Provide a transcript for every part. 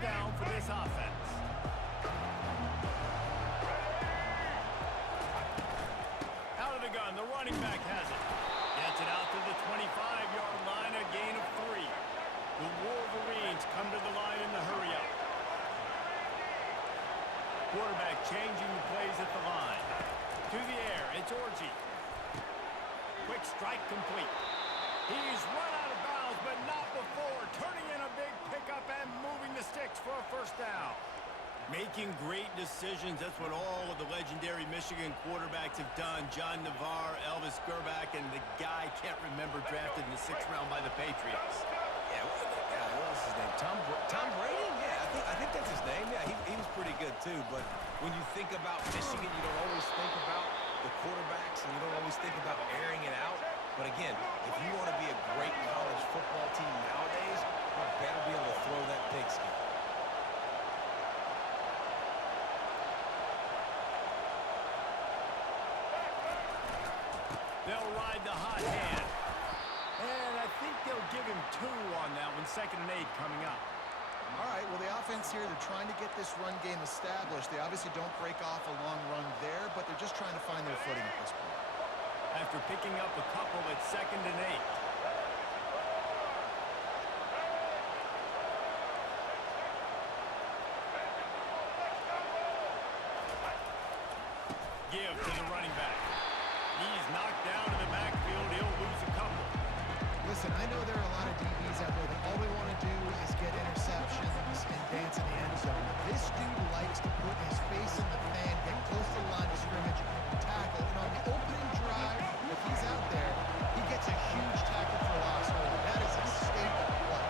down for this offense. Out of the gun, the running back has it. Gets it out to the 25-yard line, a gain of 3. The Wolverines come to the line in the hurry-up. Quarterback changing the plays at the line. To the air, it's Orji. Quick strike complete. He's run out of bounds, but not before. Turning in a big pickup and moving the sticks for a first down. Making great decisions. That's what all of the legendary Michigan quarterbacks have done. John Navarre, Elvis Gerbach, and the guy can't remember drafted in the 6th round by the Patriots. Yeah, what was his name? Tom Brady? Yeah, I think that's his name. Yeah, he was pretty good too. But when you think about Michigan, you don't always think about the quarterbacks, and you don't always think about airing it out. But again, if you want to be a great college football team nowadays, you better be able to throw that pigskin. They'll ride the hot hand. And I think they'll give him 2 on that one. 2nd and 8 coming up. All right, well, the offense here, they're trying to get this run game established. They obviously don't break off a long run there, but they're just trying to find their footing at this point. After picking up a couple at 2nd and 8. Give to the running back. He's knocked down in the backfield. He'll lose a couple. Listen, I know there are a lot of DBs out there that all they want to do is get interceptions and dance in the end zone. This dude likes to put his face in the fan, get close to the line of scrimmage, and tackle. And on the opening drive, if he's out there, he gets a huge tackle for loss. That is a staple play.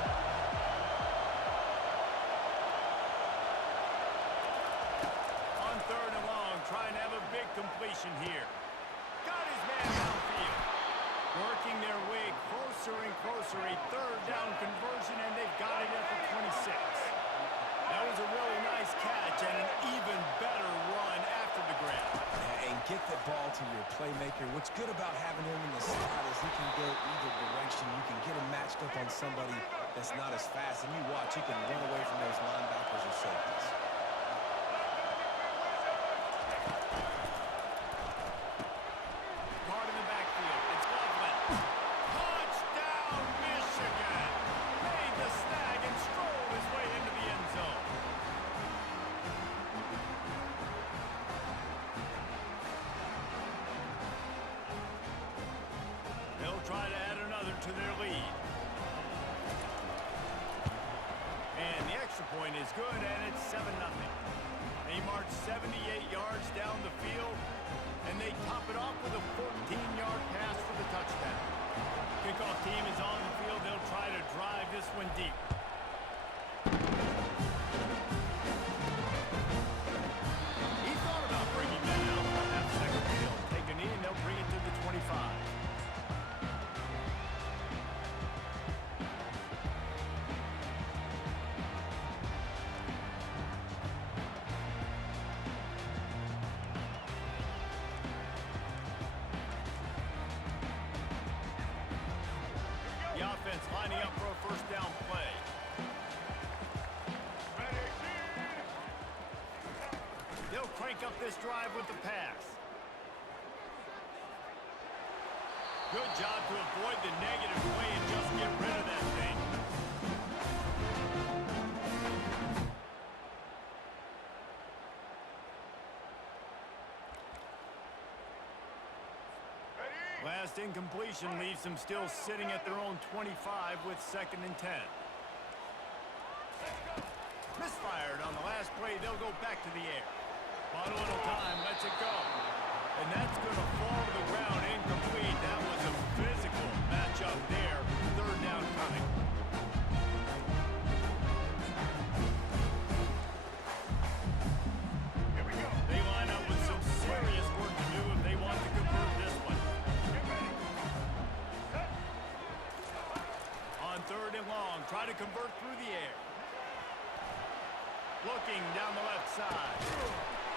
On 3rd and long, trying to have a big completion here. Got his man downfield. Working their way closer and closer. A 3rd down conversion, and they've got it at the 26. That was a really nice catch and an even better run after the grab. And get the ball to your playmaker. What's good about having him in the slot is he can go either direction. You can get him matched up on somebody that's not as fast. And you watch, he can run away from those linebackers or safeties. Card in the backfield. It's Loveland. Touchdown, Michigan! Made the snag and strolled his way into the end zone. They'll try to add another to their lead. And the extra point is good, and it's 7-0. They march 78 yards down the field, and they top it off with a 14-yard pass for the touchdown. Kickoff team is on the field. They'll try to drive this one deep. He thought about bringing that out on that 2nd field. Take a knee, and they'll bring it to the 25. The offense lining up for a first down play. They'll crank up this drive with the pass. Good job to avoid the negative play and just get rid of that thing. Last incompletion leaves them still sitting at their own 25 with 2nd and 10. Misfired on the last play. They'll go back to the air. Bought a little time. Lets it go. And that's going to fall to the ground incomplete. That was a physical matchup there. 3rd down coming. Here we go. They line up with some serious work to do if they want to convert this one. On 3rd and long, try to convert through the air. Looking down the left side.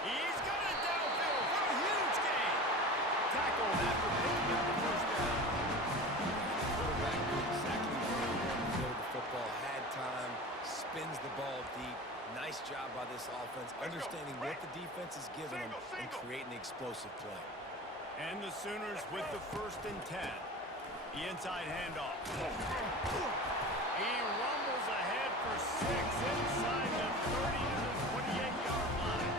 He's got it downfield for a huge gain. Tackled after picking up the first down. The quarterback knew exactly where he wanted to throw the football, had time, spins the ball deep. by this offense, understanding what the defense is giving them and creating the explosive play. And the Sooners with the 1st and 10. The inside handoff. He rumbles ahead for 6 inside the 30 to the 28-yard line.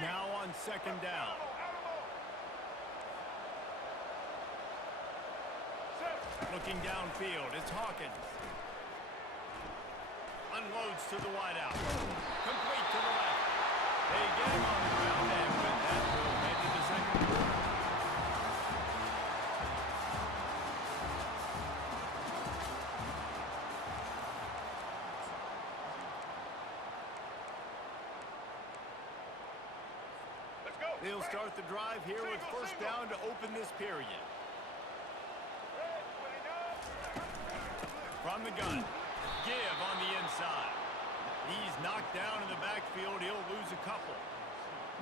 Now on 2nd down. Looking downfield, it's Hawkins. Unloads to the wideout. Complete to the left. They get him on the ground, and with that, we'll head to the 2nd quarter. Let's go. They'll start the drive here with 1st down to open this period. From the gun, give on the inside. He's knocked down in the backfield. He'll lose a couple.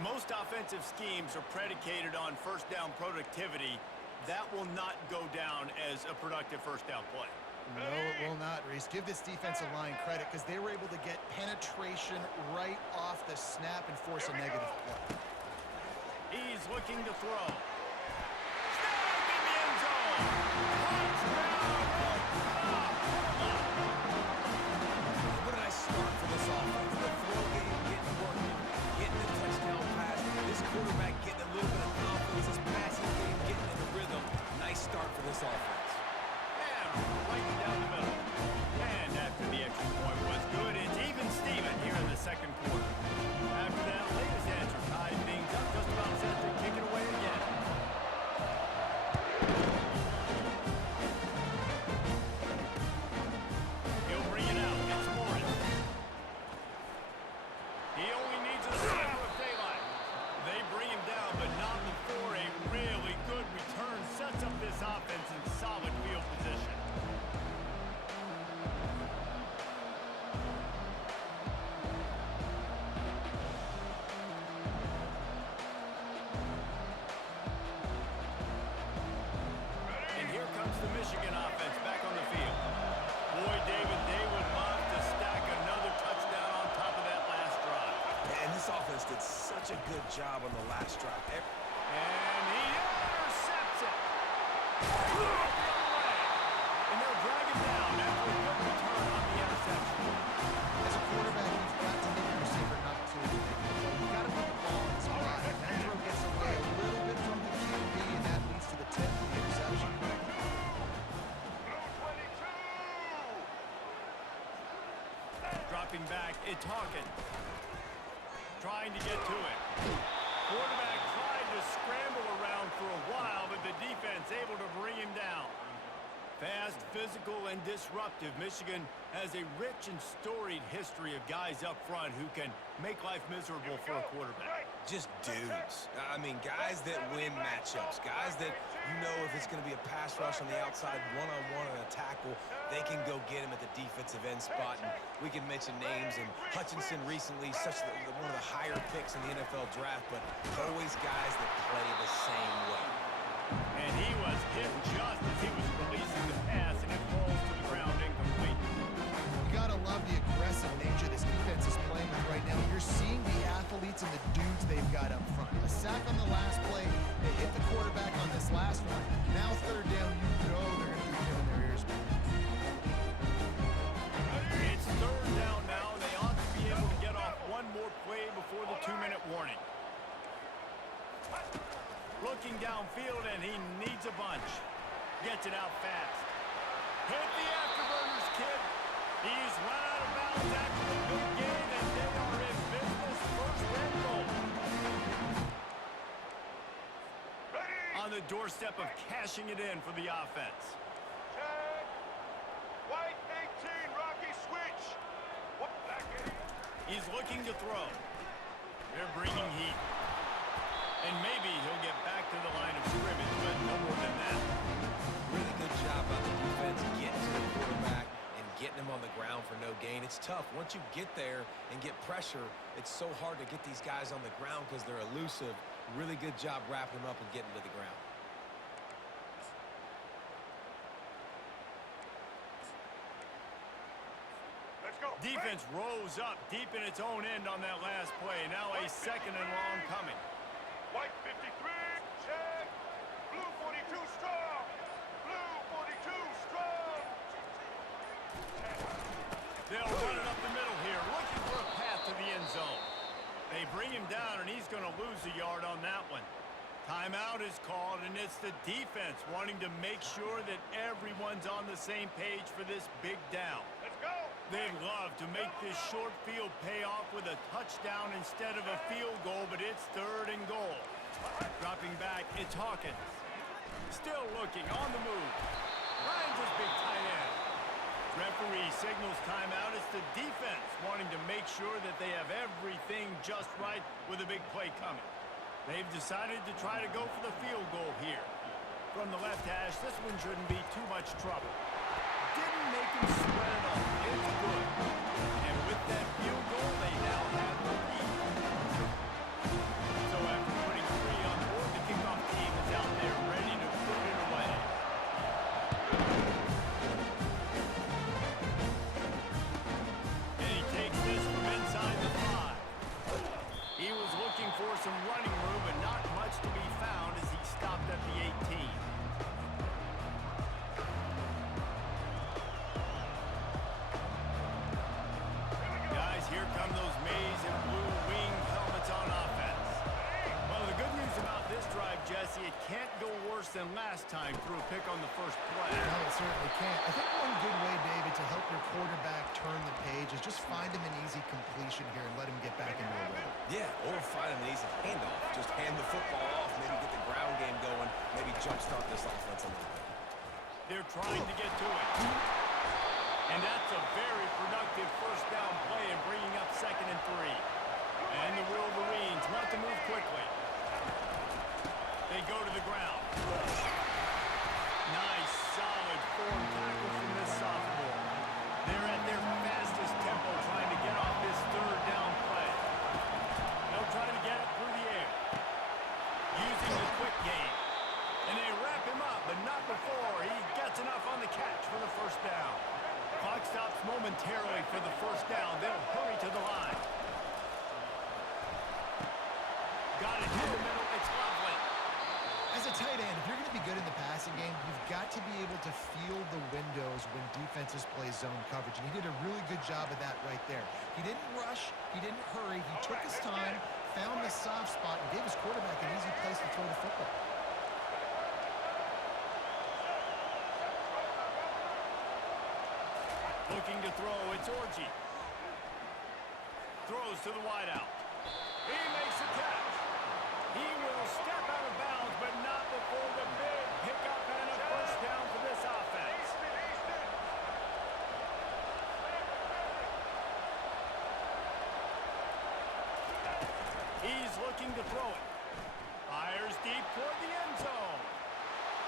Most offensive schemes are predicated on 1st down productivity. That will not go down as a productive 1st down play. No, it will not, Reese. Give this defensive line credit because they were able to get penetration right off the snap and force a negative play. He's looking to throw. Snap in the end zone. Touchdown. What a nice start for this offense. The throw game getting working, getting the touchdown pass. This quarterback getting a little bit of confidence. This passing game getting in the rhythm. Nice start for this offense. And right down the middle. And after the extra point was good, it's even Steven here in the 2nd quarter. After that latest answer tied things up, just about set to kick it away again. He'll bring it out. It's Morris. He only needs a sliver of daylight. They bring him down, but not before a really good return sets up this offense in solid field position. And here comes the Michigan offense back on the field. Boy, David, they would love to stack another touchdown on top of that last drive. And this offense did such a good job on the last drive. And he intercepts it. The other way. And they'll drag him down after a good return on the interception. As a quarterback, you've got to make the receiver not to make the play. You've got to put the ball in his spot. That throw gets away a little bit from the QB, and that leads to the tip of the interception. Dropping back, it's Hawkins. Trying to get to it. Quarterback tried to scramble around for a while, but the defense able to bring him down. Fast, physical, and disruptive, Michigan has a rich and storied history of guys up front who can make life miserable for a quarterback. Just dudes. I mean, guys that win matchups. Guys that, you know, if it's going to be a pass rush on the outside, one-on-one on a tackle, they can go get him at the defensive end spot. And we can mention names. And Hutchinson recently, one of the higher picks in the NFL draft, but always guys that play the same way. And he was hit just as he was releasing the pass, and it falls to the ground incomplete. You got to love the aggressive nature this defense is playing with right now. You're seeing the athletes and the dudes they've got up front. A sack on the last play. They hit the quarterback on this last one. Now 3rd down, you know they're going to be giving their ears back. It's 3rd down now. They ought to be able to get off one more play before the 2-minute warning. Looking downfield, and he needs a bunch. Gets it out fast. Hit the afterburners, kid. He's run out of bounds after the big game, and they are in business. 1st and goal. On the doorstep of cashing it in for the offense. Tag. White 18, Rocky switch. What back in? He's looking to throw. They're bringing heat. And maybe he'll get back to the line of scrimmage, but no more than that. Really good job by the defense getting to the quarterback and getting him on the ground for no gain. It's tough. Once you get there and get pressure, it's so hard to get these guys on the ground because they're elusive. Really good job wrapping them up and getting to the ground. Let's go. Defense rose up deep in its own end on that last play. Now a second and long coming. White 53, check. Blue 42 strong. Blue 42 strong. They'll run it up the middle here, looking for a path to the end zone. They bring him down, and he's going to lose a yard on that one. Timeout is called, and it's the defense wanting to make sure that everyone's on the same page for this big down. Let's go. They'd love to make this short field pay off with a touchdown instead of a field goal, but it's 3rd and goal. Dropping back, it's Hawkins. Still looking, on the move. Finds his big tight end. Referee signals timeout. It's the defense wanting to make sure that they have everything just right with a big play coming. They've decided to try to go for the field goal here. From the left hash, this one shouldn't be too much trouble. Didn't make him sweat at all. It's good. And with that field goal, they now have the lead. So after putting 3 on the board, the kickoff team is out there ready to put it away. And he takes this from inside the 5. He was looking for some running room, but not much to be found as he stopped at the 18. Guys, here come those maize and blue winged helmets on offense. Well, the good news about this drive, Jesse, it can't go worse than last time through a pick on the first play. No, it certainly can't. I think one good way, David, to help your quarterback turn the page is just find him an easy completion here and let him get back into a rhythm. Yeah, or find an easy handoff. Just hand the football off, maybe get the ground game going, maybe jumpstart this offense a little bit. They're trying to get to it. And that's a very productive first down play and bringing up 2nd and 3. And the Wolverines want to move quickly. They go to the ground. Nice, solid form tackle from this sophomore. They're at their fastest tempo trying to get off this 3rd down play. They'll try to get it through the air. Using the quick game. And they wrap him up, but not before he gets enough on the catch for the first down. Clock stops momentarily for the first down. They'll hurry to the line. Got it in the middle. It's lovely. As a tight end, if you're going to be good in the passing game, you've got to be able to feel the windows when defenses play zone coverage. And he did a really good job of that right there. He didn't rush. He didn't hurry. He took his time, found the soft spot, and gave his quarterback an easy place to throw the football. Looking to throw, it's Orji. Throws to the wideout. He makes a catch. He will step out of bounds, but not before the big pickup and a first down for this offense. He's looking to throw it. Fires deep toward the end zone.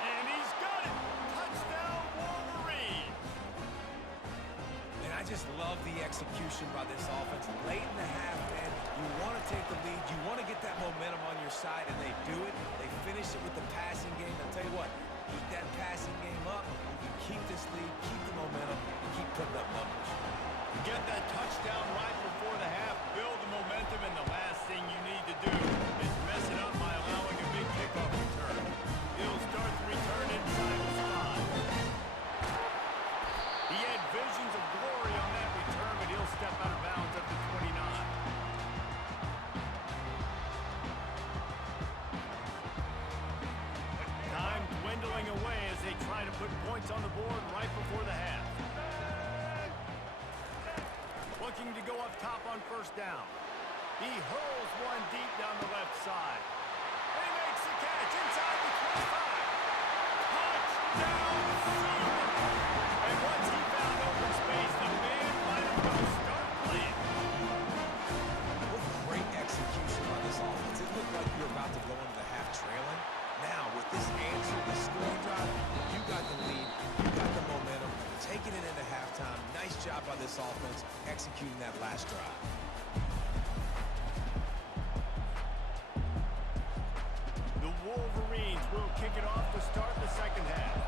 And he's got it. Touchdown, Wolverines. And I just love the execution by this offense. Late in the half, man, you want to take the lead. You want to get that momentum on your side, and they do it. They finish it with the passing game. I'll tell you what, keep that passing game up. You keep this lead, keep the momentum, and keep putting up numbers. Get that touchdown right before the half, build the momentum, and the last thing you need to do is mess it up by allowing a big kickoff return. He'll start the return inside the spot. He had visions of glory on that return, but he'll step out of bounds at the 29. Time dwindling away as they try to put points on the board right before the half. Looking to go up top on first down. He hurls one deep down the left side. And he makes the catch inside the 25. Touchdown, Seaman! And once he found open space, the band might as well start playing. What great execution by this offense. It looked like you were about to go into the half trailing. Now, with this answer, this scoring drive, you got the lead, you got the momentum, taking it into halftime. Nice job by this offense, executing that last drive. The Wolverines will kick it off to start the second half.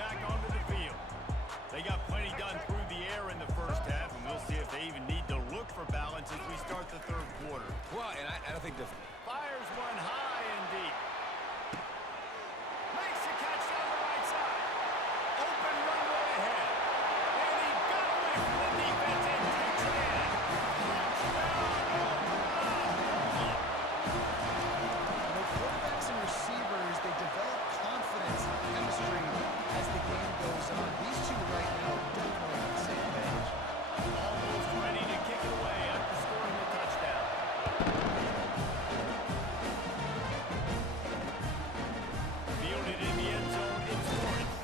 back onto the field. They got plenty done through the air in the first half, and we'll see if they even need to look for balance as we start the third quarter. Well, and I don't think the... Fires one high and deep. Makes the catch down the right side. Open runway ahead. And he got away from the defense and takes it in. Quarterbacks and receivers, they develop confidence and chemistry as the game goes on. These two right now are definitely on the same page. Almost ready to kick it away after scoring the touchdown. Fielded in the end zone, it's Lawrence.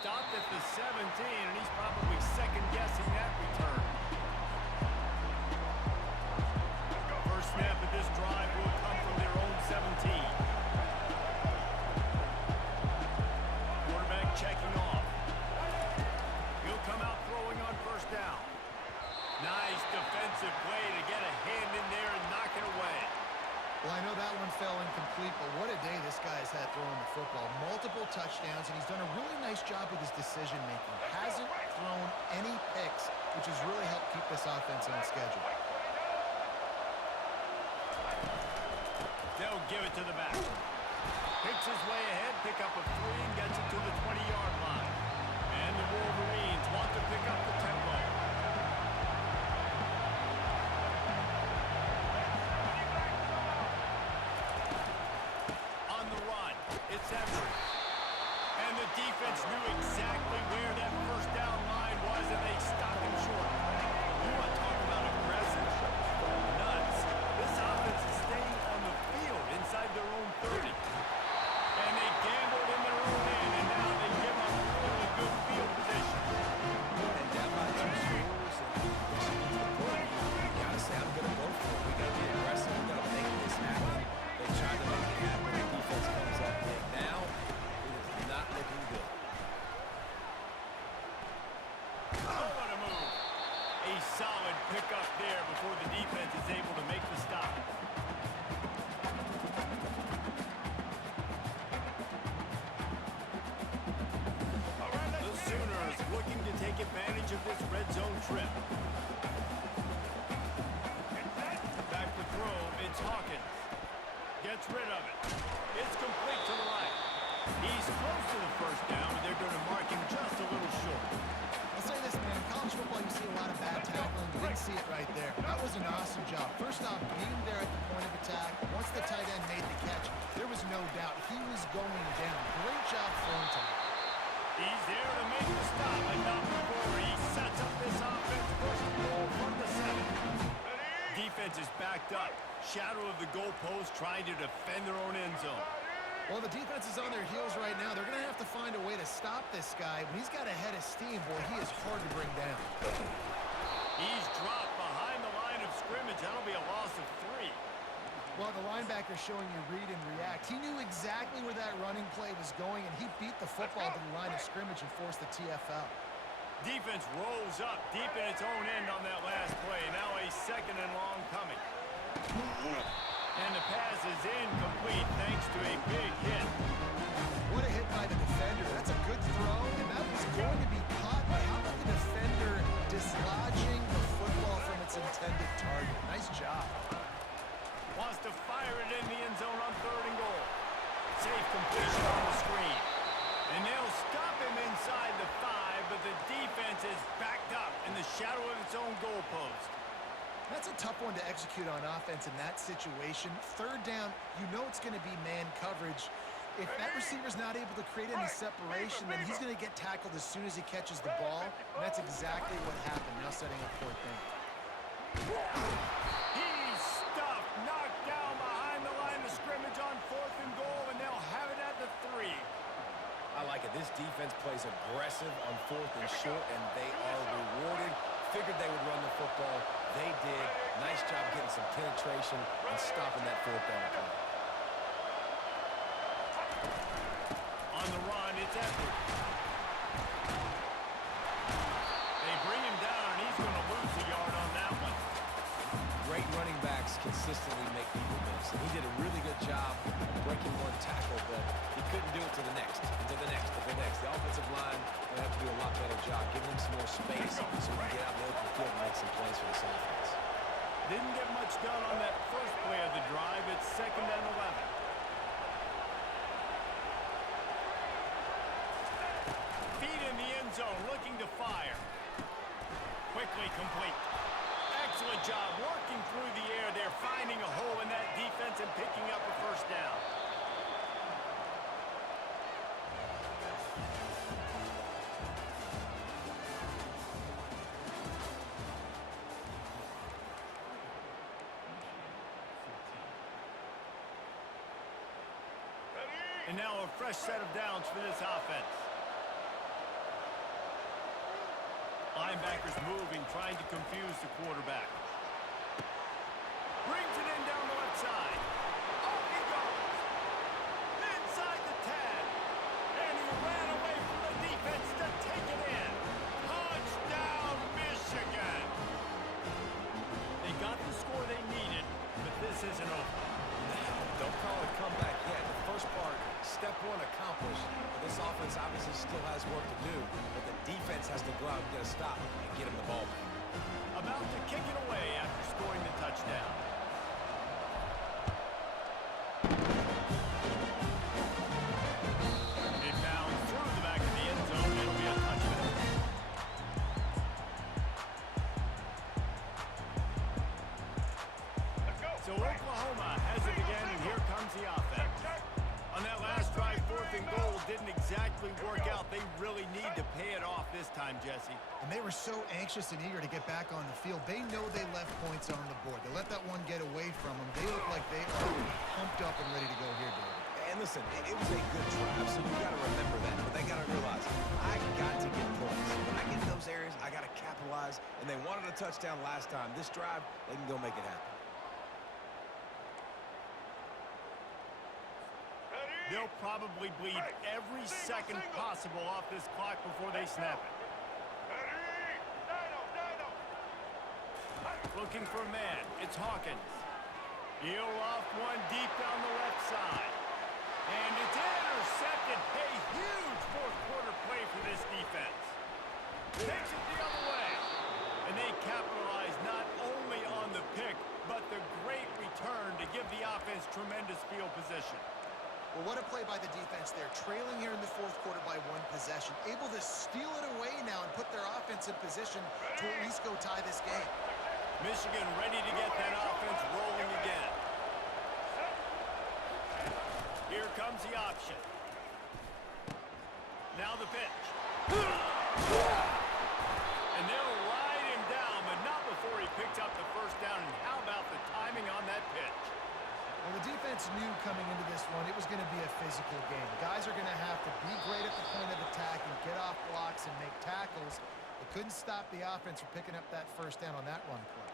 Stopped at the 17, and he's probably second-guessing that return. First snap of this drive will come from their own 17. Quarterback checking off. He'll come out throwing on first down. Nice defensive play to get a hand in there and knock it away. Well, I know that one fell incomplete, but what a day this guy's had throwing the football. Multiple touchdowns, and he's done a really nice job with his decision-making. Hasn't thrown any picks, which has really helped keep this offense on schedule. They'll give it to the back. Picks his way ahead, pick up a 3, and gets it to the 20-yard line. And the Wolverines want to pick up the tempo. On the run, it's Edwards. And the defense knew exactly where that first down line was, and they stopped him short. You want to talk about aggressive? Nuts. This offense is staying on the field inside their own 30. And they gambled in their own end, and now they give up really good field position. And down by 2 scores, and pushing into the point, you got to say, I'm going to go for it. We got to be aggressive. We got to make this happen. They tried to make it happen. The defense comes up big. Now, it is not looking good. Oh, what a move. A solid pickup there before the defense is able to make the stop. The Sooners looking to take advantage of this red zone trip. Back to throw, it's Hawkins. Gets rid of it. It's complete to the right. He's close to the first down, but they're going to mark him just a little short. I'll say this, man. In college football, you see a lot of bad tackling. You didn't see it right there. That was an awesome job. First off, being there at the point of attack. Once the tight end made the catch, there was no doubt he was going down. Great job throwing to him. He's there to make the stop, but not before he sets up this offense. First and goal from the 7. Defense is backed up. Shadow of the goalpost, trying to defend their own end zone. Well, the defense is on their heels right now. They're going to have to find a way to stop this guy. When he's got a head of steam, boy, he is hard to bring down. He's dropped behind the line of scrimmage. That'll be a loss of 3. Well, the linebacker showing you read and react. He knew exactly where that running play was going, and he beat the football to the line of scrimmage and forced the TFL. Defense rolls up deep in its own end on that last play. Now a second and long coming. And the pass is incomplete thanks to a big hit. What a hit by the defender. That's a good throw, and that was going to be caught. But how about the defender dislodging the football from its intended target? Nice job. Wants to fire it in the end zone on 3rd and goal. Safe completion on the screen. And they'll stop him inside the 5, but the defense is backed up in the shadow of its own goalpost. That's a tough one to execute on offense in that situation. 3rd down, you know it's going to be man coverage. If that receiver's not able to create any separation, then he's going to get tackled as soon as he catches the ball. And that's exactly what happened, now setting up 4th down. He's stuffed, knocked down behind the line of scrimmage on 4th and goal, and they'll have it at the 3. I like it. This defense plays aggressive on 4th and short, and they are rewarded. Figured they would run the football. They did. Nice job getting some penetration and stopping that 4th down play. On the run, it's Edwards. They bring him down, and he's going to lose a yard on that one. Great Great running backs consistently make people miss, and he did a really good job breaking one tackle, but he couldn't do it to the next, and to the next, to the next. The offensive line will have to do a lot better job, giving him some more space so we can get out in the open field and make some plays for this offense. Didn't get much done on that first play of the drive. It's 2nd and 11. Feet in the end zone, looking to fire. Quickly complete. Excellent job working through the air there, finding a hole in that defense and picking up a first down. And now a fresh set of downs for this offense. Linebackers moving, trying to confuse the quarterback. Brings it in down the left side. Off he goes. Inside the 10. And he ran away from the defense to take it in. Touchdown, Michigan. They got the score they needed, but this isn't over. Don't call it comeback yet. The first part, step one accomplished. This offense obviously still has work to do, but the defense has to go out and get a stop and get him the ball back. About to kick it away after scoring the touchdown. It bounds through the back of the end zone. It'll be a touchdown. Let's go. So Oklahoma has it again, and here comes the offense. On that last drive, 4th and goal didn't exactly work out. They really need to pay it off this time, Jesse. And they were so anxious and eager to get back on the field. They know they left points on the board. They let that one get away from them. They look like they are pumped up and ready to go here, David. And listen, it was a good drive, so you got to remember that. But they got to realize, I got to get points. When I get in those areas, I got to capitalize. And they wanted a touchdown last time. This drive, they can go make it happen. They'll probably bleed every second possible off this clock before they snap it. Looking for a man. It's Hawkins. He'll off one deep down the left side. And it's intercepted. A huge fourth-quarter play for this defense. Takes it the other way. And they capitalize not only on the pick, but the great return to give the offense tremendous field position. Well, what a play by the defense there. Trailing here in the 4th quarter by 1 possession. Able to steal it away now and put their offense in position to at least go tie this game. Michigan ready to get that offense rolling again. Here comes the option. Now the pitch. And they'll ride him down, but not before he picks up the first down. And how about the timing on that pitch? Well, the defense knew coming into this one it was going to be a physical game. Guys are going to have to be great at the point of attack and get off blocks and make tackles. They couldn't stop the offense from picking up that first down on that run play.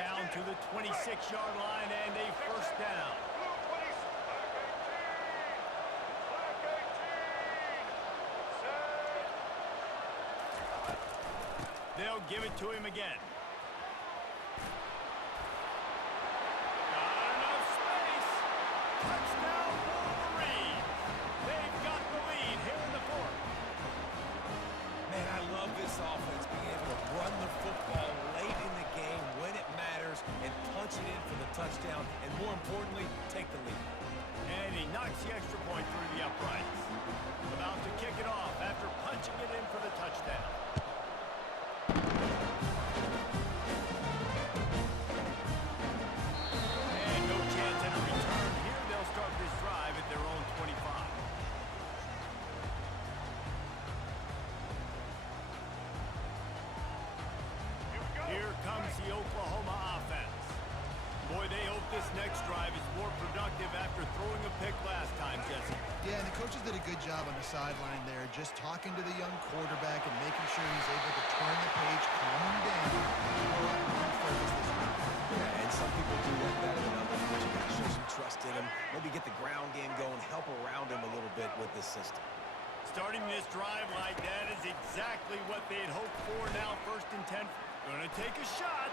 Down to the 26-yard line and a first down. They'll give it to him again. Got enough space. Touchdown, Wolverines. They've got the lead here in the 4th. Man, I love this offense being able to run the football late in the game when it matters and punch it in for the touchdown, and more importantly, take the lead. And he knocks the extra point through the uprights. About to kick it off after punching it in for the touchdown. And no chance at a return here. They'll start this drive at their own 25. Here comes the Oklahoma offense. Boy, they hope this next drive is more productive after throwing a pick last time, Jesse. Yeah, and the coaches did a good job on the sideline there, just talking to the young quarterback and making sure he's able to turn the page, calm him down, and go out and focus this week. Yeah, and some people do that better than others, but you got to show some trust in him. Maybe get the ground game going, help around him a little bit with this system. Starting this drive like that is exactly what they'd hoped for. Now 1st take a shot.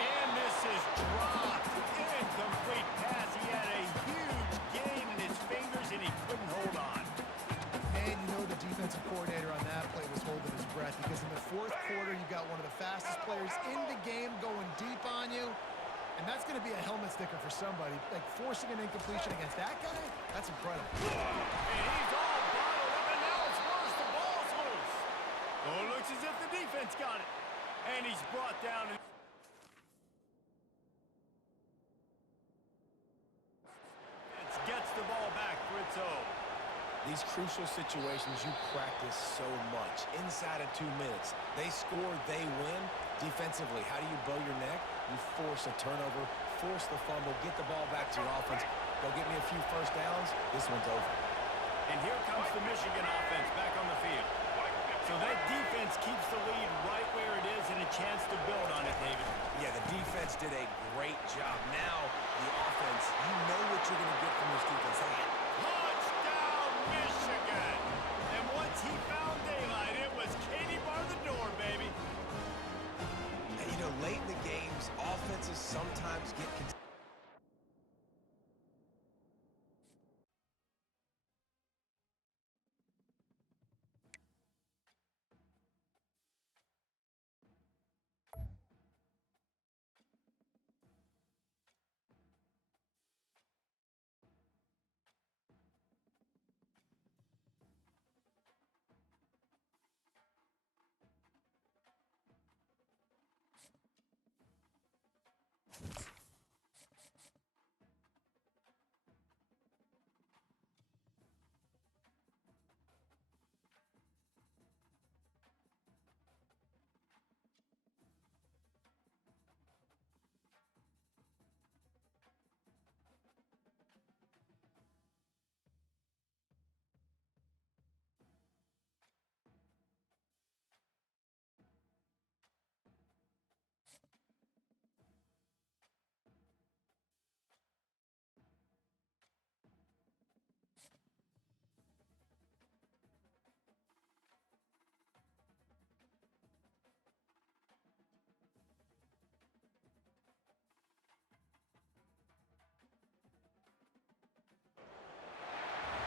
And this is dropped. Incomplete pass. He had a huge gain in his fingers, and he couldn't hold on. And you know the defensive coordinator on that play was holding his breath, because in the fourth quarter, you got one of the fastest players in the game going deep on you. And that's going to be a helmet sticker for somebody. Like, forcing an incompletion against that guy, that's incredible. And he's all bottled up, and now it's worse. The ball's loose. Oh, it looks as if the defense got it. And he's brought down. Gets the ball back for its own. These crucial situations you practice so much. Inside of 2 minutes, they score, they win. Defensively, how do you bow your neck? You force a turnover, force the fumble, get the ball back to your offense. Go get me a few first downs. This one's over. And here comes the Michigan offense back on the field. So that defense keeps the lead right where it is, and a chance to build on it, David. Yeah, the defense did a great job. Now, the offense, you know what you're going to get from this defense. Touchdown, Michigan! And once he found daylight, it was Katie bar the door, baby. And, you know, late in the games, offenses sometimes get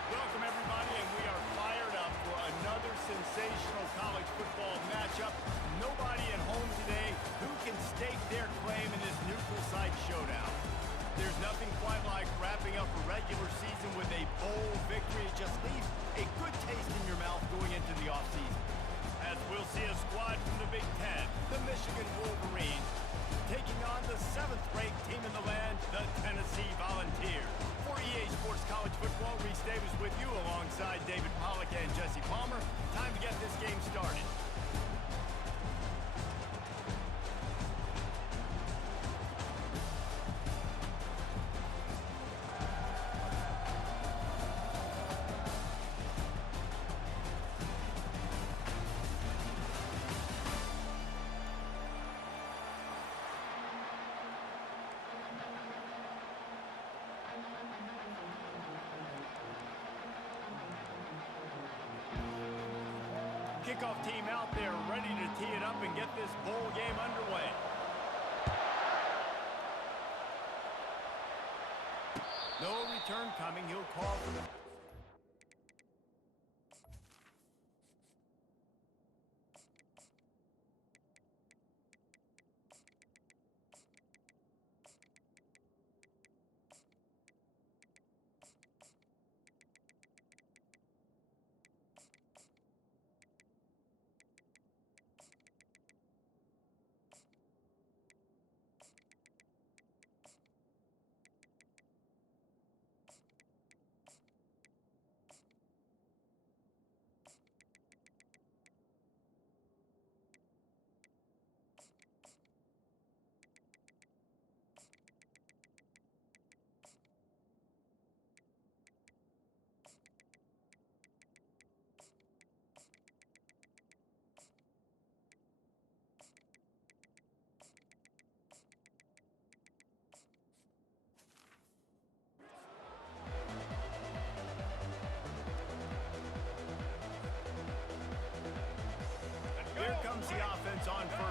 Welcome, everybody, and we are fired up for another sensational college football matchup. Nobody at home today who can stake their claim in this neutral site showdown. There's nothing quite like wrapping up a regular season with a bowl victory. It just leaves a good taste in your mouth going into the offseason. As we'll see a squad from the Big Ten, the Michigan Wolverines, taking on the 7th-ranked team in the land, the Tennessee Volunteers. For EA Sports College Football, Reese Davis with you alongside David Pollack and Jesse Palmer. Time to get this game started. Kickoff team out there ready to tee it up and get this bowl game underway. No return coming. He'll call for the...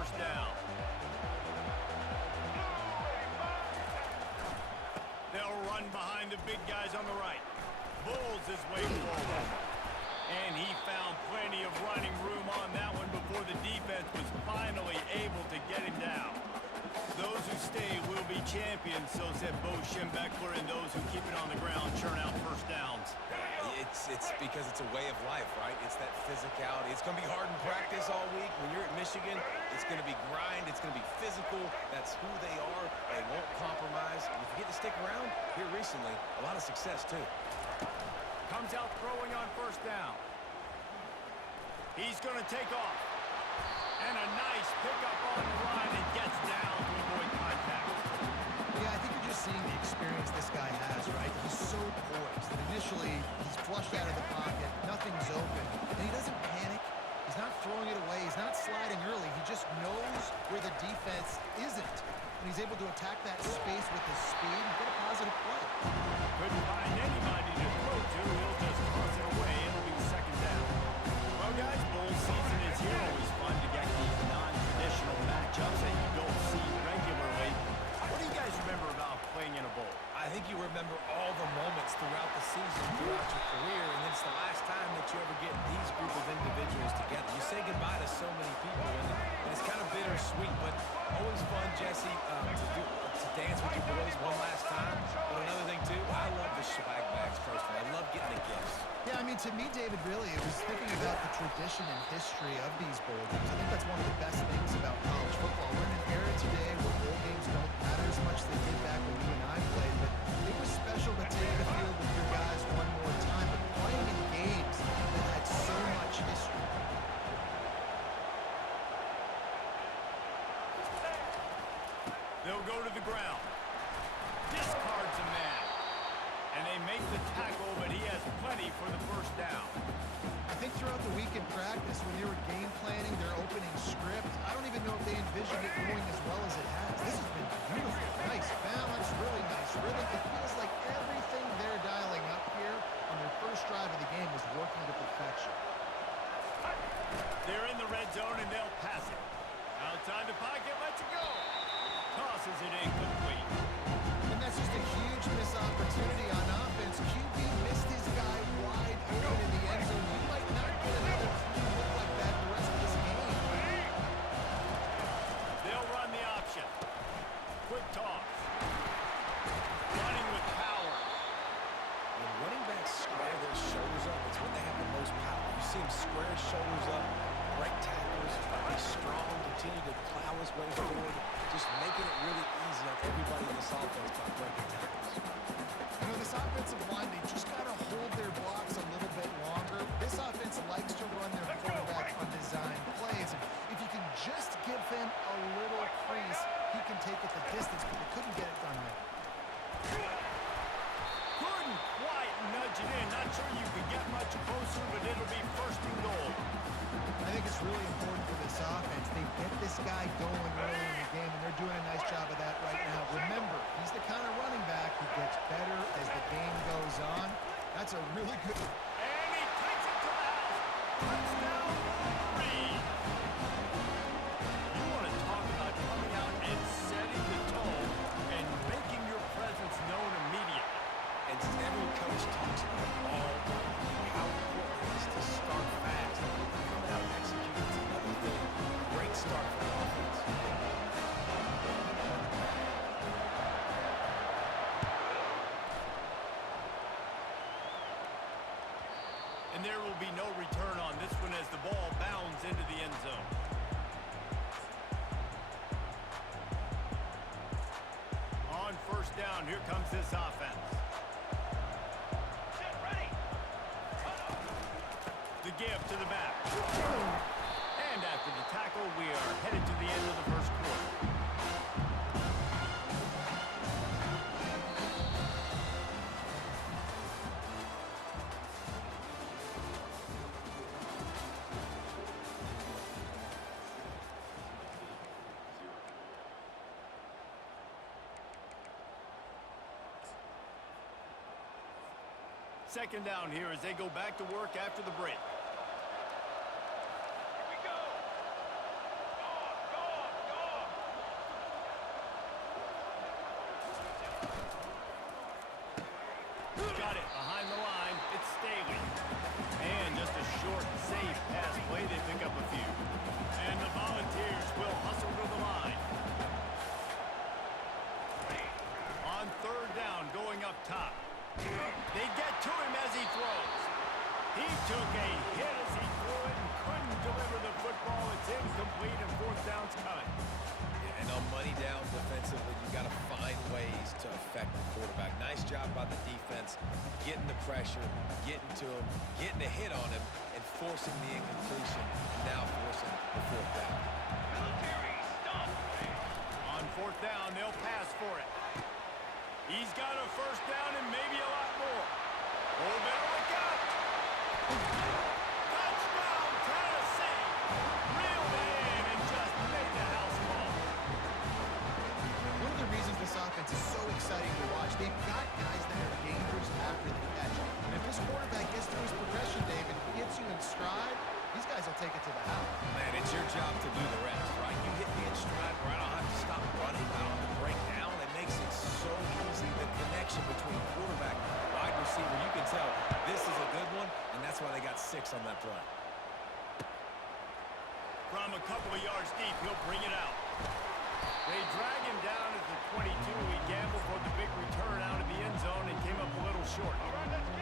first down. They'll run behind the big guys on the right. Bulls his way forward. And he found plenty of running room on that one before the defense was finally able to get him down. Those who stay will be champions, so said Bo Schembechler, and those who keep it on the ground churn out first downs. It's because it's a way of life, right? It's that physicality. It's going to be hard in practice all week. When you're at Michigan, it's going to be grind. It's going to be physical. That's who they are. They won't compromise. And if you get to stick around here recently, a lot of success, too. Comes out throwing on first down. He's going to take off. And a nice pickup on the line and gets down to avoid contact. Yeah, I think you're just seeing the experience this guy has, right? He's so poised that initially he's flushed out of the pocket, nothing's open, and he doesn't panic. He's not throwing it away. He's not sliding early. He just knows where the defense isn't, and he's able to attack that space with his speed and get a positive play. Couldn't find anybody to throw to. He'll just toss it away. It'll be second down. Well, guys, bowl season is here. Always fun to get these non-traditional matchups that you don't see regularly. What do you guys remember about playing in a bowl? I think you remember all the moments throughout the season, throughout your career, and it's the last time that you ever get these group of individuals together. You say goodbye to so many people, and it's kind of bittersweet, but always fun, Jesse, to dance with your boys one last time. But another thing, too, I love the swag bags, personally. I love getting the gifts. Yeah, I mean, to me, David, really, it was thinking about the tradition and history of these bowl games. I think that's one of the best things about college football. We're in an era today where bowl games don't matter as much as they did back when you and I played, but it was special to take the field with your guys one more time, but playing in games that had so much history. They'll go to the ground. Discards a man. And they make the tackle, but he has plenty for the first down. I think throughout the week in practice, when they were game planning their opening script, I don't even know if they envisioned it going as well as it has. This has been beautiful. Nice balance, really nice rhythm. It feels like everything they're dialing up here on their first drive of the game is working to perfection. They're in the red zone, and they'll pass it. Outside the pocket, lets it go. Tosses it incomplete. And that's just a huge missed opportunity on offense. QB missed his guy wide open in the end zone. You might not get another clean look like that the rest of this game. They'll run the option. Quick toss. Running with power. When running backs square their shoulders up, it's when they have the most power. You see him square his shoulders up, break tackles, be strong, continue to plow his way forward, just making it really easy on everybody in this offense by breaking tackles. You know, this offensive line, they just got to hold their blocks a little bit longer. This offense likes to run their quarterback on design plays, and if you can just give him a little crease, he can take it the distance, but they couldn't get it done there. Couldn't quite nudge it in. Not sure you can get much closer, but it'll be first and goal. I think it's really important for this offense. They get this guy going early in the game, and they're doing a nice job of that right now. Remember, he's the kind of running back who gets better as the game goes on. That's a really good... And he takes it to the house. Touchdown, Reed. You want to talk about coming out and setting the tone and making your presence known immediately. And every coach talks about it all day, how important it is to start fast. Coming out and executing is another thing. Great start for the offense. And there will be no return on this one as the ball bounds into the end zone. On first down, here comes this offense. Get ready. The give to the back. And after the tackle, we are headed to the end of the first quarter. Second down here as they go back to work after the break. Here we go. Go on, go on. pass play, they pick up a few. And the Volunteers will hustle to the line. On third down, going up top. They get to him as he throws. He took a hit as he threw it and couldn't deliver the football. It's incomplete and fourth down's coming. Yeah, and on money down defensively, you got to find ways to affect the quarterback. Nice job by the defense, getting the pressure, getting to him, getting a hit on him, and forcing the incompletion, now forcing the fourth down. On fourth down, they'll pass for it. He's got a first down and maybe a lot more. Oh, better look out. Touchdown, Tennessee. Reeled in and just made the house call. One of the reasons this offense is so exciting to watch, they've got guys that are dangerous after the catch. And if this quarterback gets through his progression, David, gets you in stride, these guys will take it to the house. Man, it's your job to do the rest, right? You hit me in stride where I don't have to stop running, I don't have to break down. It makes it so easy. The connection between quarterback and wide receiver, you can tell this is a good one, and that's why they got 6 on that play. From a couple of yards deep, he'll bring it out. They drag him down at the 22. He gambled for the big return out of the end zone and came up a little short.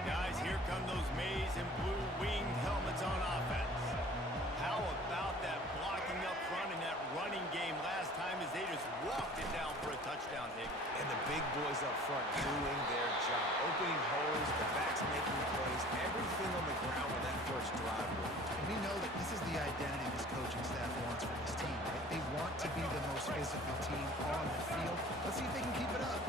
Guys, here come those maize and blue winged helmets on offense. How about that blocking up front and that running game last time as they just walked it down for a touchdown, Dick? And the big boys up front doing their job. Opening holes, the backs making plays, everything on the ground with that first drive. And we know that this is the identity this coaching staff wants for this team, right? They want to be the most physical team on the field. Let's see if they can keep it up.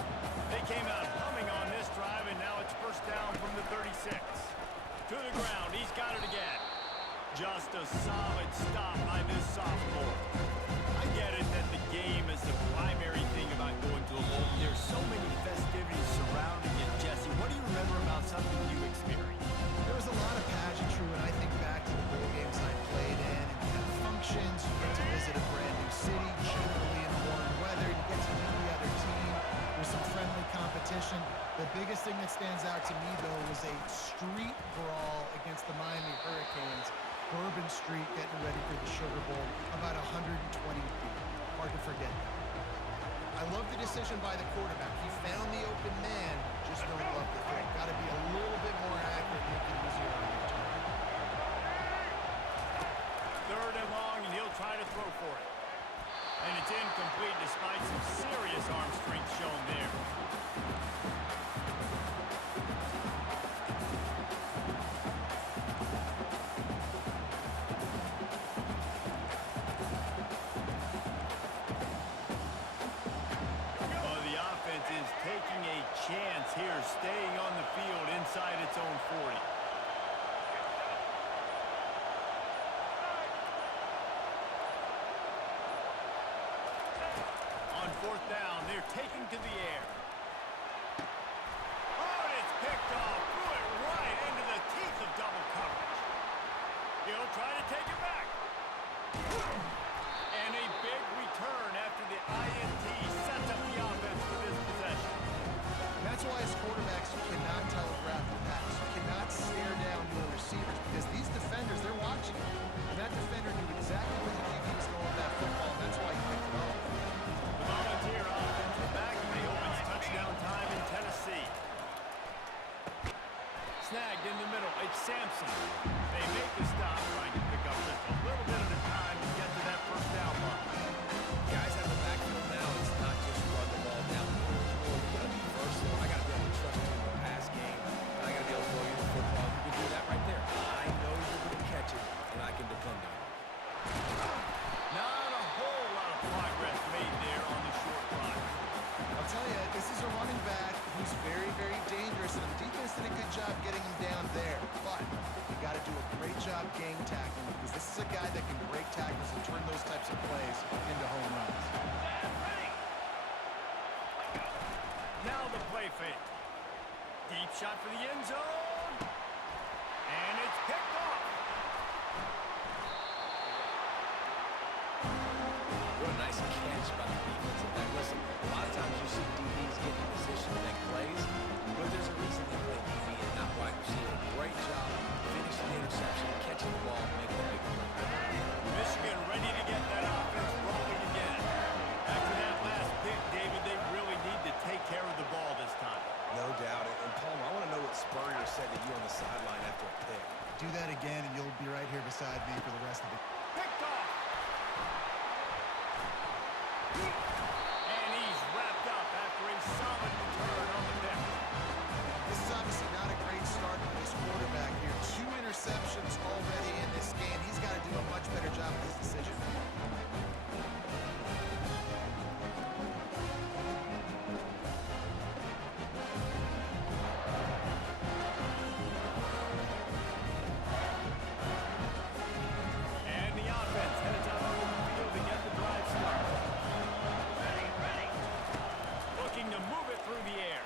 They came out humming on this drive, and now it's first down from the 36. To the ground, he's got it again. Just a solid stop by this sophomore. I get it that the game is the primary thing about going to a bowl. There's so many festivities surrounding it, Jesse. What do you remember about something you experienced? There was a lot of pageantry when I think back to the bowl games I played in, and you have functions, you get to visit a brand new city, generally in warm weather, you get to meet the other team, there's some friendly competition. The biggest thing that stands out to me, though, was a street brawl against the Miami Hurricanes. Bourbon Street getting ready for the Sugar Bowl, about 120 feet. Hard to forget that. I love the decision by the quarterback. He found the open man, just don't love the throw. Got to be a little bit more accurate, make it easier on your target. Third and long, and he'll try to throw for it. And it's incomplete despite some serious arm strength shown there. Taking a chance here, staying on the field inside its own 40. On fourth down, they're taking to the air. Oh, and it's picked off. Threw it right into the teeth of double coverage. He'll try to take it back. And a big return after the INT sets up the offense for this possession. That's why as quarterbacks you cannot telegraph the pass. You cannot stare down your receivers because these defenders, they're watching you. And that defender knew exactly where the QB was going with that football, and that's why he picked it off. The Volunteer offense is back, and they open touchdown time in Tennessee. Snagged in the middle, it's Sampson. They make the stop, trying to pick up just a little bit at a time to get to that first down mark. Guys have the backfield now. It's not just run the ball down the field. You got to be versatile. I got to be able to trust you in the pass game. I got to be able to throw you the football. You can do that right there. I know you're going to catch it, and I can depend on it. Not a whole lot of progress made there on the short run. I'll tell you, this is a running back who's very, very dangerous, and the defense did a good job getting him down there. But you got to do a great job gang tackling because this is a guy that can break tackles and turn those types of plays into home runs. Now the play fake. Deep shot for the end zone. And it's picked off. What a nice catch by the defensive back. Listen, a lot of times you see DBs get in position to make plays, but there's a reason they play DB and not wide receiver. Great job finishing the interception, catching the ball, making a big play. And he's wrapped up after a solid return on the pick. This is obviously not a great start for this quarterback here. 2 interceptions already in this game. He's got to do a much better job with his decision. And the offense heads out over the field to get the drive started. Looking to move it through the air.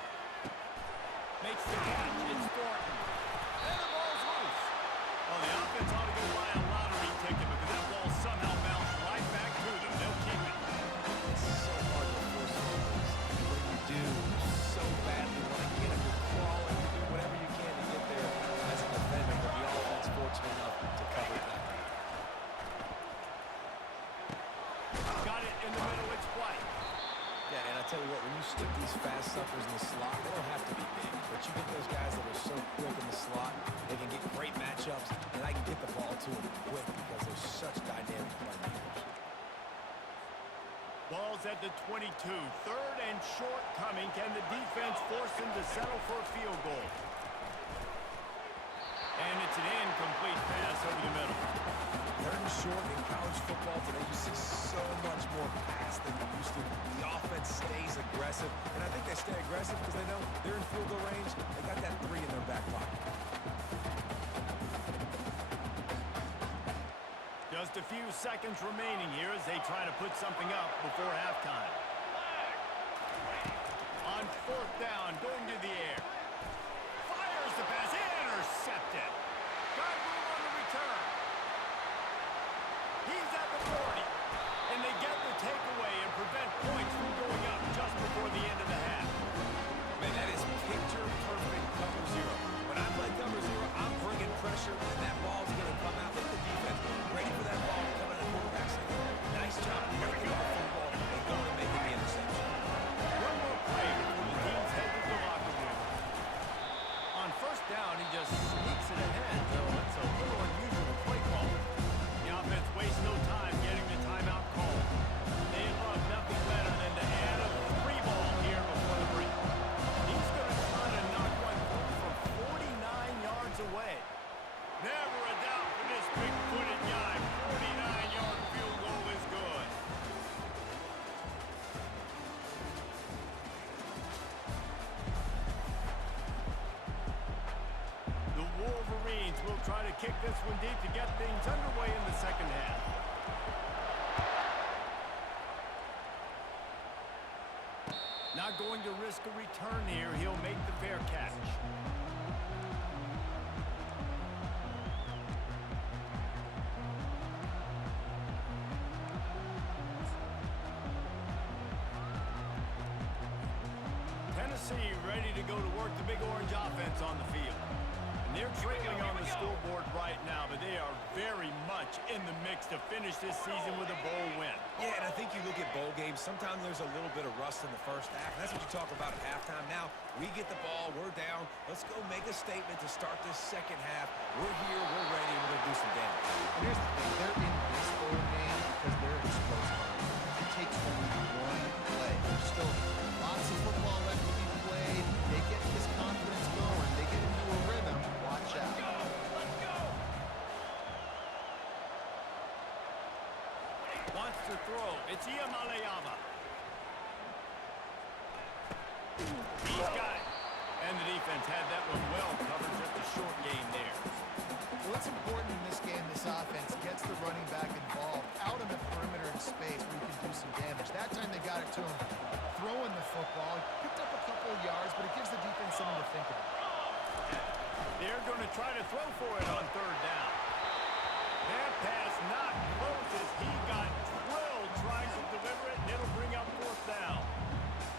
Makes the catch. It's Thornton. And the ball's loose. Well, the offense ought to go buy a lottery ticket because that ball somehow bounced right back to them. They'll keep it. It's so hard to force fumbles. When you do, you so badly want to get them. You're crawling, you do whatever you can to get there as a defender, but the offense fortunate enough to cover it that way. Got it in the middle. It's White. Yeah, and I tell you what, when you stick these fast suckers in the slot, they don't have to be big, but you get those guys that are so quick in the slot, they can get great matchups, and I can get the ball to them quick because they're such dynamic playmakers. Ball's at the 22. Third and short coming. Can the defense force him to settle for a field goal? And it's an incomplete pass over the middle. Third and short in college football today, you see so much more pass than you used to. The offense stays aggressive, and I think they stay aggressive because they know they're in field goal range. They got that 3 in their back pocket. Just a few seconds remaining here as they try to put something up before halftime. On fourth down, going to the air. Fires the pass, intercepted. Got room on the return. He's at the 40, and they get the takeaway and prevent points from going up just before the end of the half. Man, that is picture-perfect cover zero. When I play cover zero, I'm bringing pressure, and that ball's going to come out. Look at the defense, ready for that ball to come out of the quarterback's hand. Nice job breaking up the football and going and making the interception. One more play before the teams head to the locker room. On first down, he just sneaks it ahead, though it's a little unusual play call. The offense wastes no time getting the timeout call. They love nothing better than to add a 3 ball here before the break. He's going to try to knock one through from 49 yards away. Never a doubt for this big-footed guy. 49-yard field goal is good. The Wolverines will try to kick this one deep to get things underway in the second half. Not going to risk a return here. He'll make the fair catch. Tennessee ready to go to work the Big Orange offense on the field. And they're trailing on the scoreboard right now, but they are very much in the mix to finish this season with a bowl win. Yeah, and I think you look at bowl games, sometimes there's a little bit of rust in the first half. That's what you talk about at halftime. Now, we get the ball, we're down. Let's go make a statement to start this second half. We're here, we're ready, we're going to do some damage. And here's the thing. They're in this bowl game because they're explosive. It takes only one play. There's still lots of football left to be played. They get this confidence going. They get into a rhythm. Watch out. Wants to throw. It's Iamaleava. He's got it. And the defense had that one well covered. Just a short gain there. Well, it's important in this game, this offense gets the running back involved out in the perimeter in space where you can do some damage. That time they got it to him throwing the football. Picked up a couple of yards, but it gives the defense something to think about. They're going to try to throw for it on third down. That pass not close as he got drilled trying to deliver it, and it'll bring up fourth down.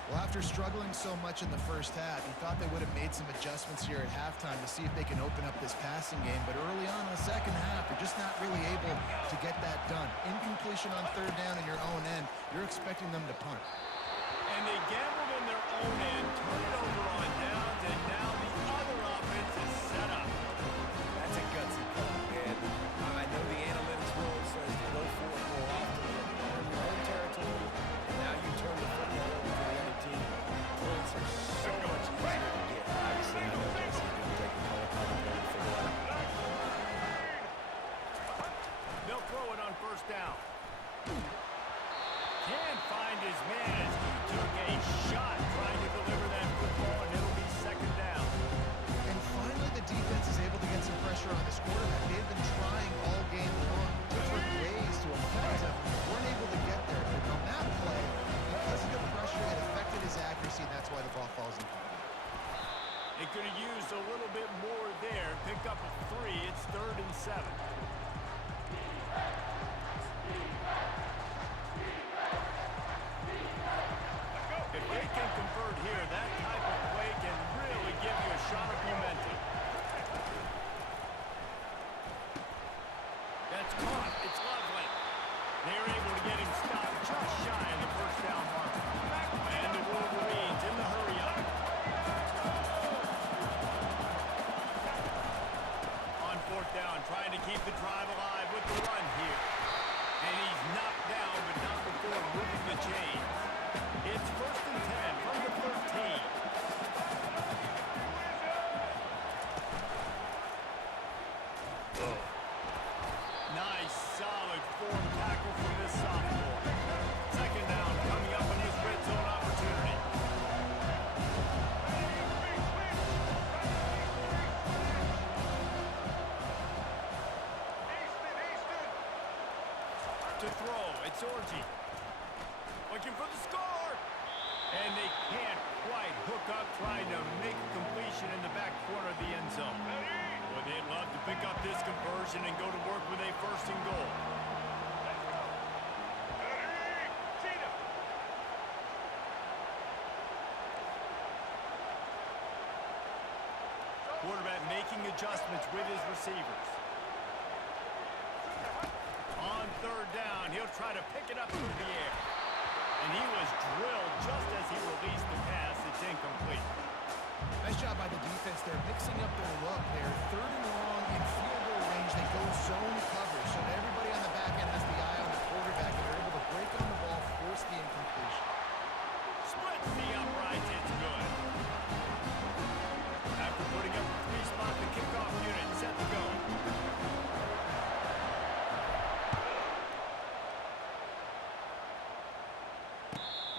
Well, after struggling so much in the first half, you thought they would have made some adjustments here at halftime to see if they can open up this passing game. But early on in the second half, they're just not really able to get that done. Incompletion on third down in your own end, you're expecting them to punt. And they gambled in their own end, turn it over on downs, and now the other offense is set up. That's a gutsy call, man. I know the analytics rule says to go for it more often, but you're in your own territory, and now found his man as he took a shot trying to deliver that football, and it'll be second down. And finally, the defense is able to get some pressure on this quarterback. They've been trying all game long, different ways to affect him. Weren't able to get there. But on that play, because of the pressure, it affected his accuracy, and that's why the ball falls incomplete. They could have used a little bit more there. Pick up a 3. It's 3rd and 7. If they can convert here, that type of play can really give you a shot of momentum. That's caught. It's Loveland. They're able to get him stopped just shy of the first down mark. And the Wolverines in the hurry-up. On 4th down, trying to keep the drive alive with the run here. And he's knocked down, but not before moving the chains. It's 1st and 10 from the 13. Nice, solid form tackle from this sophomore. 2nd down, coming up on this red zone opportunity. To throw, it's Orji. Looking for the score. And they can't quite hook up, trying to make a completion in the back corner of the end zone. Well, they'd love to pick up this conversion and go to work with a 1st and goal. Quarterback making adjustments with his receivers. On 3rd down, he'll try to pick it up through the air. And he was drilled just as he released the pass. It's incomplete. Nice job by the defense. They're mixing up their look. They're 3rd and long in field goal range. They go zone coverage, so that everybody on the back end has the eye on the quarterback, and they're able to break on the ball, force the incompletion. Splits the uprights. It's good. After putting up a 3-spot, the kickoff unit set to go.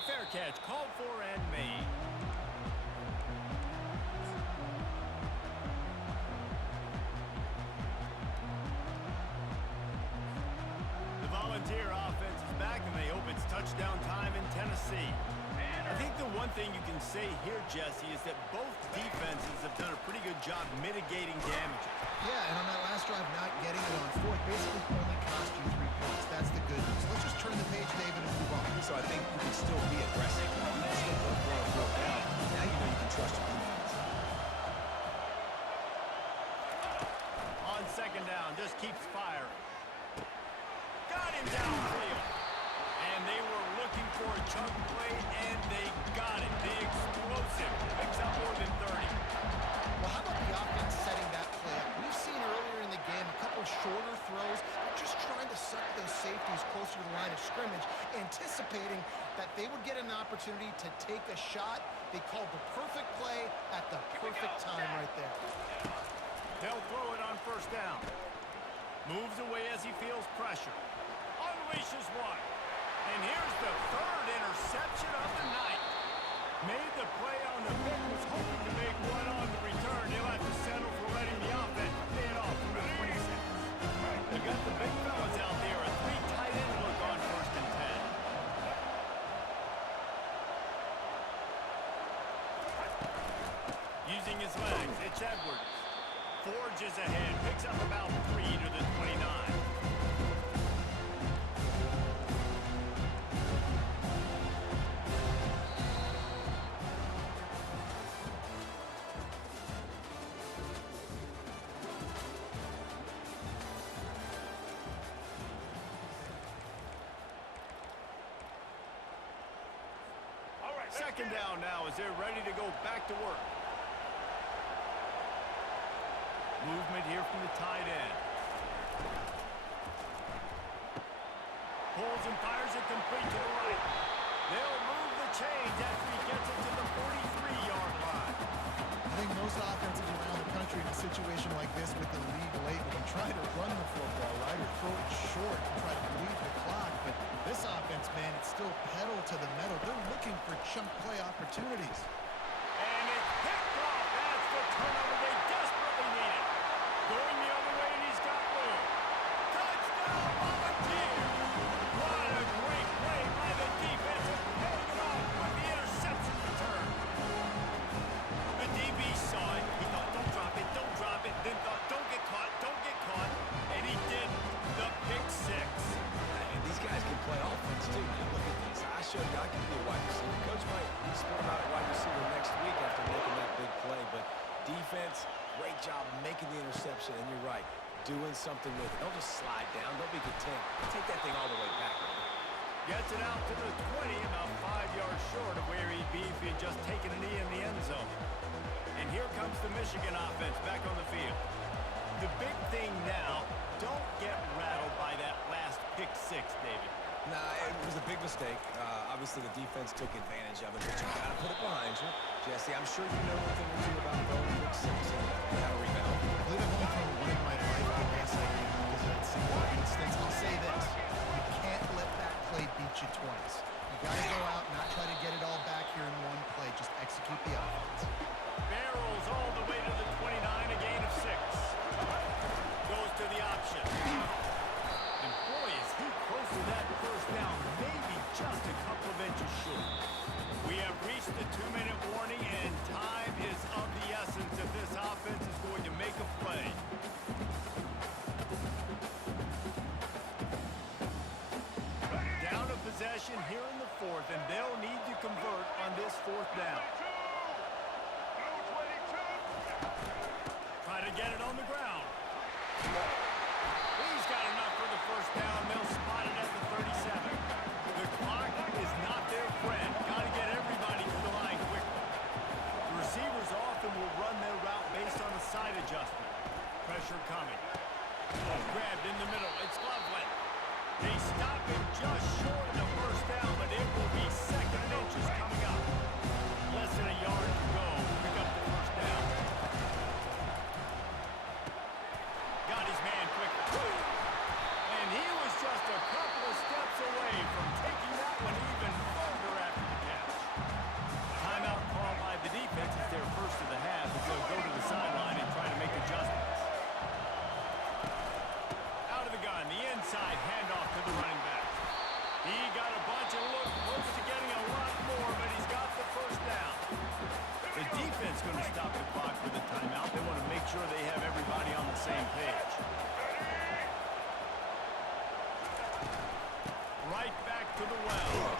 Fair catch called for and made. The Volunteer offense is back, and they hope it's touchdown time in Tennessee. I think the one thing you can say here, Jesse, is that both defenses have done a pretty good job mitigating damages. Yeah, and on that last drive, not getting it on 4th basically only cost you 3 points. That's the good news. Let's just turn the page, David, and move on. So I think you can still be aggressive. You can still go for a 4th down. Now you know you can trust your defense. On 2nd down, just keeps firing. Got him downfield. And they were looking for a chunk play, and they got it. The explosive picks up more than 30. Well, how about the offense setting that play up? We've seen earlier in the game a couple shorter throws. They're just trying to suck those safeties closer to the line of scrimmage, anticipating that they would get an opportunity to take a shot. They called the perfect play at the perfect time right there. They'll throw it on 1st down. Moves away as he feels pressure. Unleashes one. And here's the 3rd interception of the night. Made the play on the pick, was hoping to make one on the return. He'll have to settle for letting the offense pay it off from the 26. They've got the big fellas out there. A 3 tight end look on 1st and 10. Using his legs, it's Edwards. Forges ahead, picks up about 3 to the 29. Second down now as they're ready to go back to work. Movement here from the tight end. Pulls and fires it complete to the right. They'll move the chains after he gets it to the 43-yard line. I think most offenses around the country in a situation like this with the lead late will try to run the football, right, or throw it short and try to bleed the clock. But this offense, man, it's still still pedal to the metal. They're looking for chunk play opportunities. And it's picked off. That's the turnover they desperately needed. Going the other way, and he's got room. Touchdown, Volunteer! What a great play by the defense, heading him off with the interception return. The DB saw it. He thought, don't drop it, don't drop it. Then thought, don't get caught, don't get caught. And he didn't. The pick six. And these guys can play offense, too, man. Look at this. I showed you I can be a wide receiver. Coach might split him out at wide receiver next week after making that big play. But defense, great job making the interception. And you're right, doing something with it. Don't just slide down. Don't be content. Take that thing all the way back, man. Gets it out to the 20, about 5 yards short of where he'd be if he had just taken a knee in the end zone. And here comes the Michigan offense back on the field. The big thing now, don't get rattled by that last pick six, David. Nah, it was a big mistake. Obviously, the defense took advantage of it, but you got to put it behind you. Jesse, I'm sure you know a thing or two about throwing pick six and how to rebound. I believe I'm home from winning my life in wrestling because of that single instance. I'll say this. You can't let that play beat you twice. You got to go out, not try to get it all back here in one play. Just execute the offense. Barrels all the way to the 29, a gain of 6. Goes to the option. And boy, is he close to that first down, maybe just a couple of inches short. We have reached the 2-minute warning, and time is of the essence if this offense is going to make a play. Down a possession here in the fourth, and they'll need to convert on this fourth down. Try to get it on the ground. He's got enough for the first down. They'll spot it at the 37. The clock is not their friend. Got to get everybody to the line quickly. The receivers often will run their route based on a side adjustment. Pressure coming. Grabbed in the middle. It's Loveland. They stop him just short of the first down, but it will be second and inches coming up. Less than a yard to go. Pick up the first down. Got his man quickly. And he was just a couple of steps away from taking that one even further after the catch. Timeout called by the defense is their first of the half as they'll go to the sideline and try to make adjustments. Out of the gun, the inside handoff to the running back. He got a bunch and looked close to getting a lot more, but he's got the first down. The defense going to stop the clock for the timeout. They want to make sure they have everybody on the same page. Right back to the well.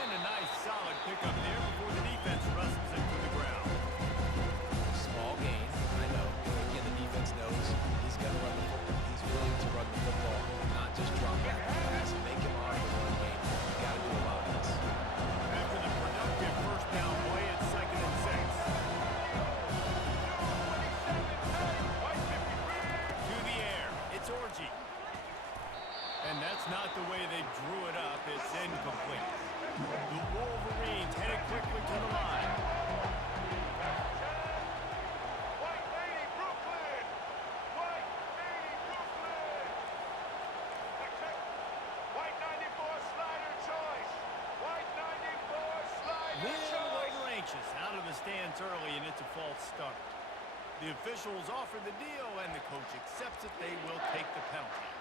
And a nice solid pickup there before the defense wrestles him to the ground. Small gain, I know. Again, the defense knows he's got to run the football. He's willing to run the football, not just drop back the pass and make him on the run game. You got to do a lot of this. After the productive first down play, it's second and 6. To the air, it's Orji. And that's not the way they drew it up. It's incomplete. The Wolverines headed quickly to the line. White 80, Brooklyn! White 80, Brooklyn! White 94 slider choice! White 94 slider Little choice! over anxious, out of the stands early, and it's a false start. The officials offer the deal, and the coach accepts it. They will take the penalty.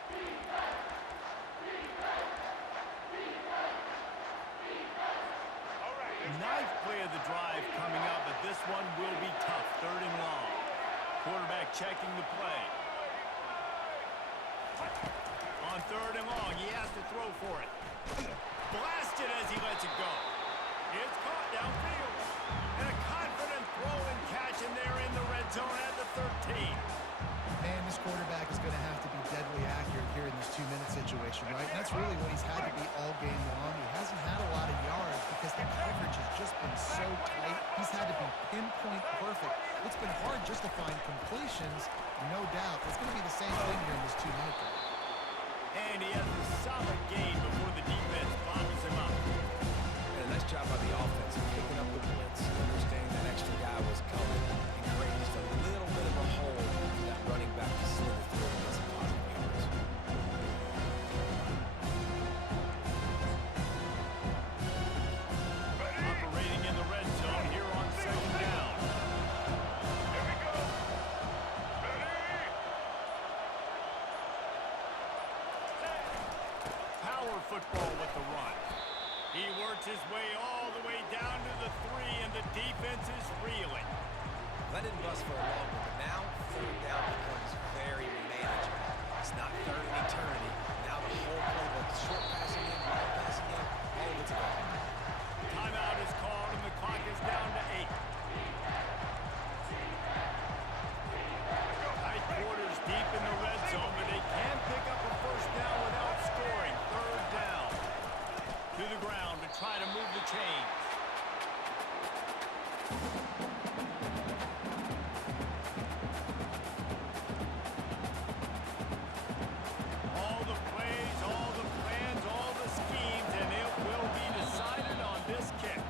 Ninth play of the drive coming up, but this one will be tough. Third and long. Quarterback checking the play. On third and long, he has to throw for it. Blasted as he lets it go. It's caught downfield. And a confident throw and catch, and they're in the red zone at the 13. Man, this quarterback is going to have to be deadly accurate here in this 2-minute situation, right? And that's really what he's had to be all game long. He hasn't had a lot of yards because the coverage has just been so tight. He's had to be pinpoint perfect. It's been hard just to find completions, no doubt. It's going to be the same thing here in this 2-minute game. And he has a solid gain before the defense bobbles him up. And a nice job by the offense of picking up the blitz, understanding that extra guy was coming, and creating just a little bit of a hole for that running back to slither through and get some positive yards. football with the run. He works his way all the way down to the 3, and the defense is reeling. That didn't bust for a long one, but now third down becomes very manageable. It's not third and eternity. Now the whole playbook, short passing game, long passing game, all of it's gone. Timeout is called, and the clock is down to 8. Tight quarters deep in the red zone, but they can pick up a first down without scoring. Third down. To the ground to try to move the chains. All the plays, all the plans, all the schemes, and it will be decided on this kick.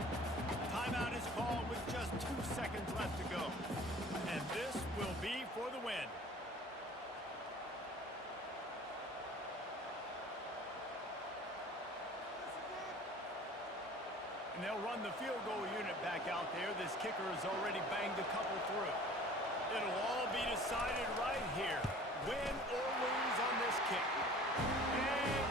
Timeout is called with just 2 seconds left to go. And this will be for the win. And they'll run the field goal unit back out there. This kicker has already banged a couple through. It'll all be decided right here. Win or lose on this kick. And